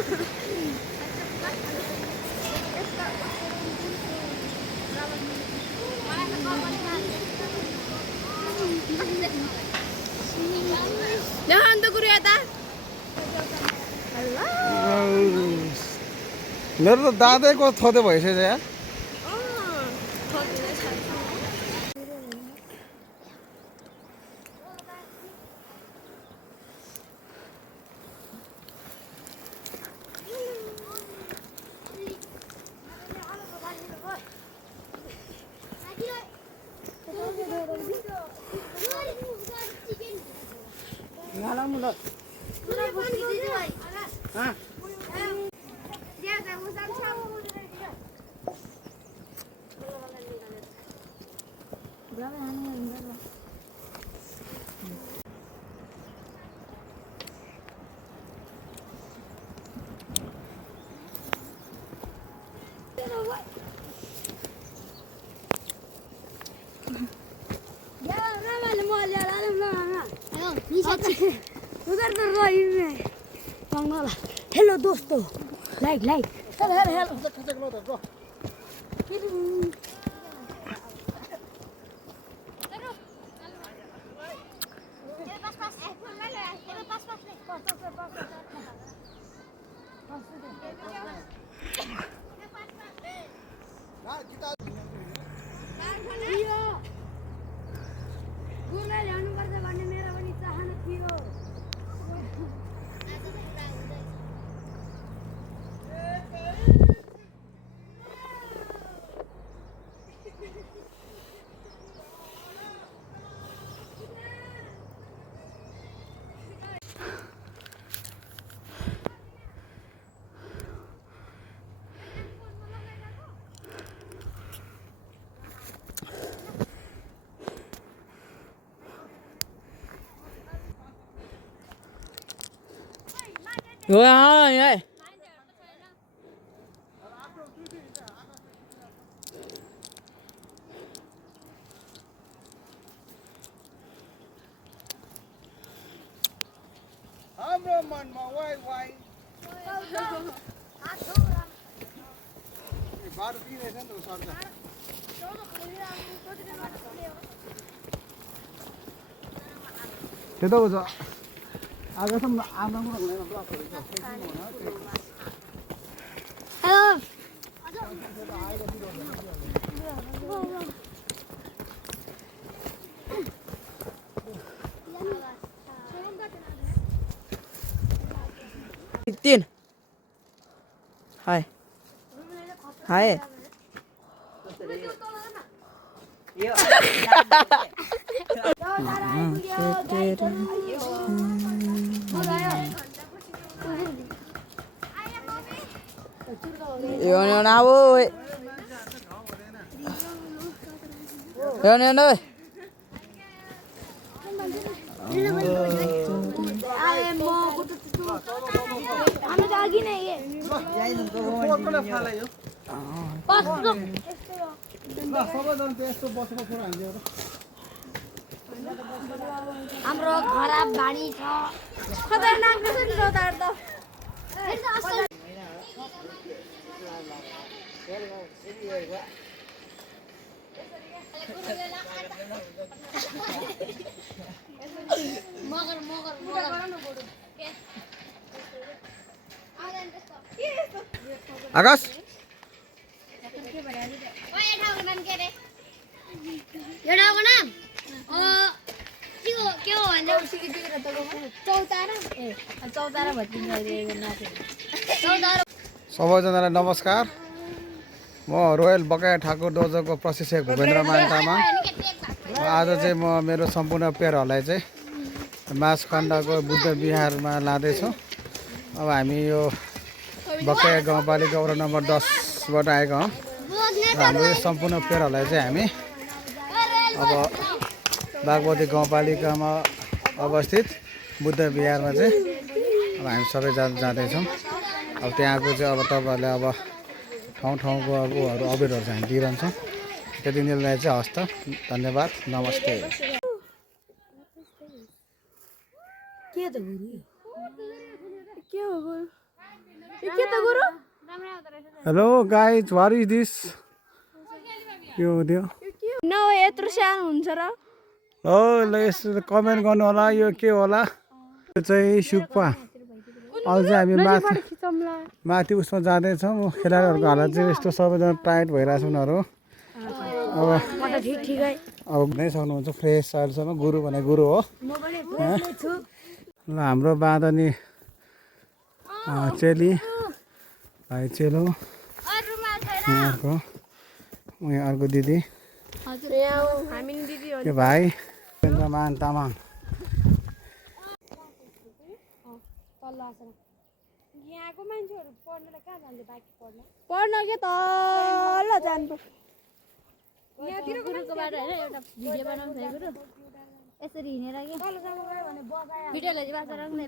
Jangan tuh guru ya ta. मेरो त दादैको थोदे भइसक्यो यार उधर तो रही में मंगला हेलो दोस्तों like like hello hello Rồi ơi ơi. हाम्रो मनमा वाइ वाइ बाटो दिइरहेछ नि त सर्छ त्यो त आजसम्म आमा पनि हुँदैन Tin. Hai. Hai. Yon nào ơi. Yon ơi. हाम्रो खराब गाडी छ खतरनाक छ नि सोतार त मगर मगर आकाश एउटाको नाम के हो भने चौतारा चौतारा सबैजनालाई नमस्कार म रोयल बकाया ठाकुर दोजोको प्रशिक्षक भूपेन्द्र मान तामाङ आज चाहिँ म मेरो सम्पूर्ण पेयरहरूलाई चाहिँ मासखण्डको बुद्ध विहारमा लाँदैछु अब हामी यो बकाया गाउँपालिका वडा नम्बर 10 बाट आएका हौँ र हाम्रो यो सम्पूर्ण पेयरहरूलाई चाहिँ हामी अब बागमती गाउँपालिकामा अवस्थित बुद्ध विहारमा चाहिँ अब हामी सबै जाँदैछौँ अब त्यहाँको चाहिँ अब तपाईँहरूले अब ठाउँ ठाउँको अब उहरू अबिरहरू चाहिँ हामी दिइरहन्छौँ त्यति नेललाई चाहिँ हस्त धन्यवाद नमस्ते के त गुरु के हो गुरु के त गुरु hello guys what is this के हो त्यो न यत्रो सानो हुन्छ र हो ल यसो कमेन्ट गर्नु होला यो के होला यो चाहिँ सुक्पा अहिले चाहिँ हामी माथि उसमा जाँदैछौँ खेलाडीहरूको हालत चाहिँ यस्तो सबैजना टायर्ड भइरहेको छ उनीहरू अब नै सक्नुहुन्छ फ्रेस अहिलेसम्म गुरु भने गुरु हो ल हाम्रो बाँधनी चेली भाइ चेलो अर्को उयो अर्को दिदी यो भाइ मान तामाङ यहाँको मान्छेहरू पढ्नलाई कहाँ जान्छ बाँकी पढ्न के तल जानु गुरुको बाटो होइन एउटा भिडियो बनाउनु छ गुरु यसरी हिँडेर के भिडियोलाई चाहिँ बाँच्छ राख्ने